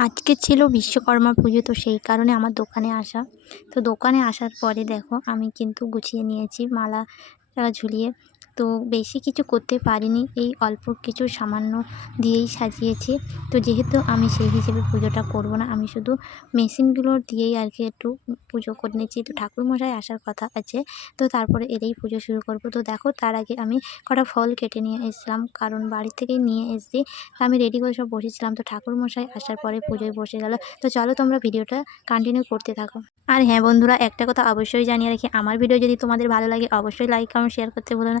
আজকে ছিল বিশ্বকর্মা পুজো, তো সেই কারণে আমার দোকানে আসা। তো দোকানে আসার পরে দেখো, আমি কিন্তু গুছিয়ে নিয়েছি মালা ঝুলিয়ে। তো বেশি কিছু করতে পারিনি। এই অল্প কিছু সামান্য দিয়েই সাজিয়েছি। তো যেহেতু আমি সেই হিসেবে পুজোটা করব না, আমি শুধু মেশিনগুলো দিয়েই আর কি একটু পুজো করে নিয়েছি। তো ঠাকুরমশাই আসার কথা আছে, তো তারপরে এলেই পুজো শুরু করব। তো দেখো, তার আগে আমি কটা ফল কেটে নিয়ে এসেছিলাম, কারণ বাড়ি থেকেই নিয়ে এসেছি। আমি রেডি করে সব বসেছিলাম। তো ঠাকুরমশাই আসার পরে পুজোয় বসে গেল। তো চলো তোমরা ভিডিওটা কন্টিনিউ করতে থাকো। আর হ্যাঁ বন্ধুরা, একটা কথা অবশ্যই জানিয়ে রাখি, আমার ভিডিও যদি তোমাদের ভালো লাগে, অবশ্যই লাইক কমেন্ট শেয়ার করতে ভুলো না।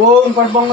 ఓం కడ్బంగ